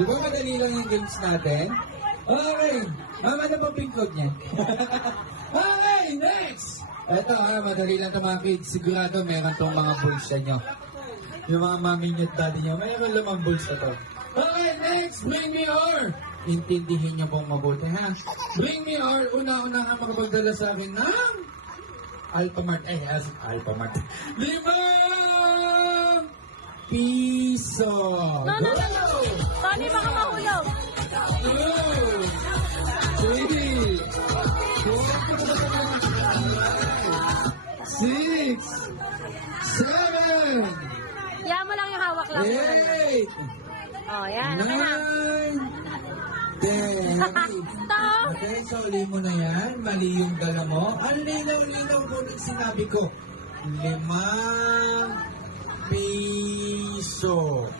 Di ba madali lang yung games natin? Okay. Mama, ano pa pin code niya? Okay, next! Eto, madali lang ito mga kids. Sigurado meron tong mga bulsa nyo. Yung mga mami nyo at daddy nyo, mayroon lamang bulsa to. Okay, next! Bring me or! Intindihin nyo pong mabuti, ha? Bring me or, una-una ka makapagdala sa akin ng Alphamart. Alphamart. 5 piso! No. Tony, baka mahulog. 2, 3, 4, 5, 6, 7, Yan mo lang yung hawak lang. 8, Oh, yan. Okay na. 9, 10. Ito. Okay, so uli mo na yan. Mali yung dala mo. Ang linaw-linaw po ng sinabi ko. 5 piso.